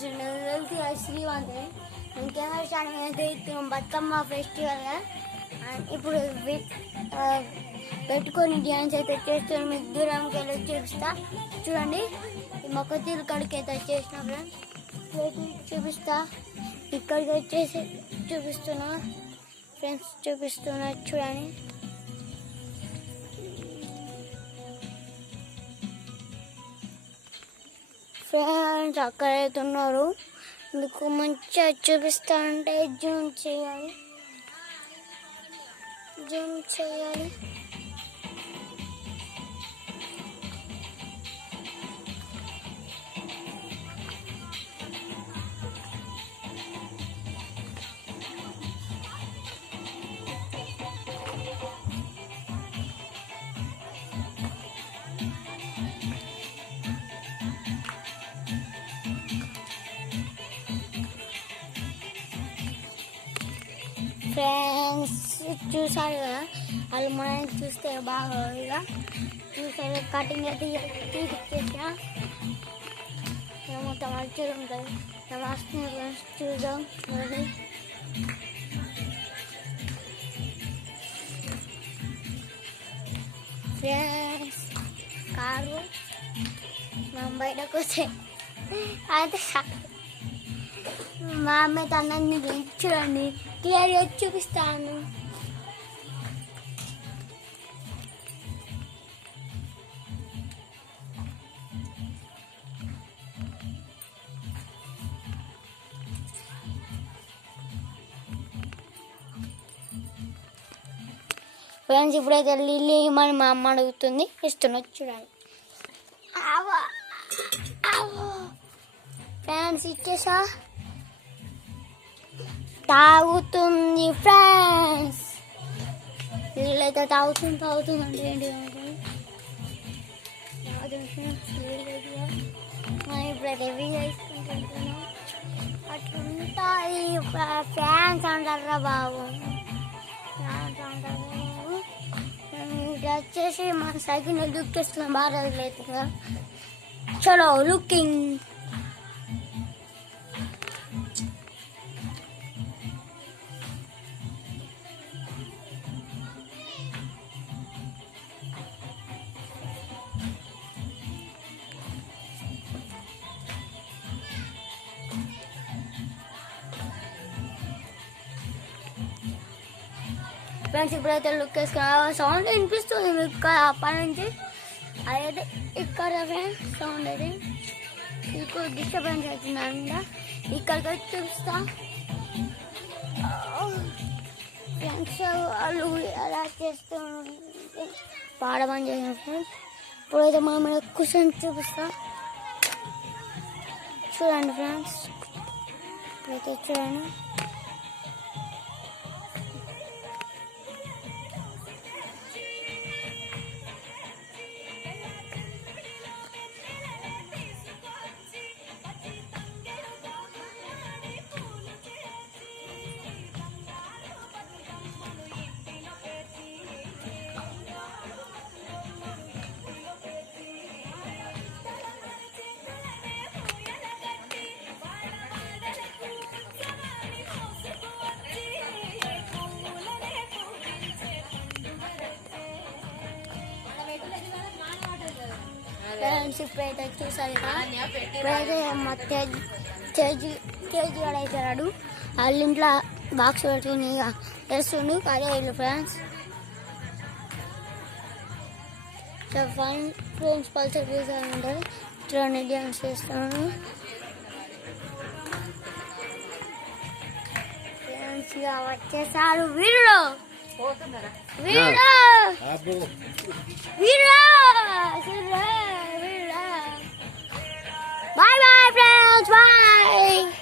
Friends Srivanth ఇంకేమో start అయితే Bathukamma festival ఇప్పుడు పెట్టుకొని డ్యాన్స్ అయితే చేస్తాను. మీకు దూరంకి వెళ్ళి చూపిస్తా. చూడండి ఈ మొక్క తీరు కడికి అయితే వచ్చేసిన ఫ్రెండ్స్ చూపిస్తా. ఇక్కడికి వచ్చేసి చూపిస్తున్నా ఫ్రెండ్స్, చూపిస్తున్నా చూడండి. ఫ్రెండ్స్ అక్కడైతే ఉన్నారు. మీకు మంచిగా చూపిస్తా అంటే జూమ్ చేయాలి. ఫ్రెండ్స్ చూసారు కదా, వాళ్ళు మనం చూస్తే బాగా చూసారు. కటింగ్ అయితే తీసిచ్చేసిన మొత్తం మంచిగా ఉంటుంది. వస్తుంది ఫ్రెండ్స్, చూద్దాం. ఫ్రెండ్స్ కారు మనం బయటకు వస్తే అయితే మా అమ్మ తనని చూడండి, క్లియర్గా చూపిస్తాను. ఫ్రెండ్స్ ఇప్పుడైతే లిల్లీ మరి మా అమ్మ అడుగుతుంది, ఇస్తున్నా చూడండి. ఫ్రెండ్స్ ఇచ్చేసా, తాగుతుంది. ఫ్రెండ్స్ నీళ్ళైతే తాగుతుంది అంటే ఏంటి ఇప్పుడైతే వేసుకుంటున్నాం. అట్లుంటాయి ఫ్యాన్స్ అంటారా బాబు, ఫ్యాన్స్ అంటారు. వచ్చేసి మన సైకిల్ దుక్కేస్తున్నాం బాగా అవుతుందా. చలో లుకింగ్. ఫ్రెండ్స్ ఇప్పుడైతే లుక్ వేసుకున్నా, సౌండ్ వినిపిస్తుంది మీకు అప్పటి నుంచి. అదైతే ఇక్కడ ఫ్రెండ్స్ సౌండ్ అయితే మీకు డిస్టర్బెన్స్ అవుతుందంట. ఇక్కడికి వచ్చి చూపిస్తా. ఫ్రెండ్స్ వాళ్ళు అలా చేస్తూ పాడమని చేసిన ఫ్రెండ్స్. ఇప్పుడైతే మనం కూర్చొని చూపిస్తా. చూడండి ఫ్రెండ్స్, ఇప్పుడైతే చూడండి. ఫ్రెండ్స్ ఇప్పుడైతే చూసారు కదా, ఇప్పుడైతే మా కేజీ కూడా అవుతాడు. వాళ్ళ ఇంట్లో బాక్స్ పెట్టుకుని వేస్తుండు అదే వీళ్ళు ఫ్రెండ్స్. ఫ్రెండ్స్ పల్సర్ చూసారంటే చూడండి డ్యాన్స్ చేస్తాను. ఫ్రెండ్స్ ఇక వచ్చేసారు వీళ్ళు. Bye bye friends, bye.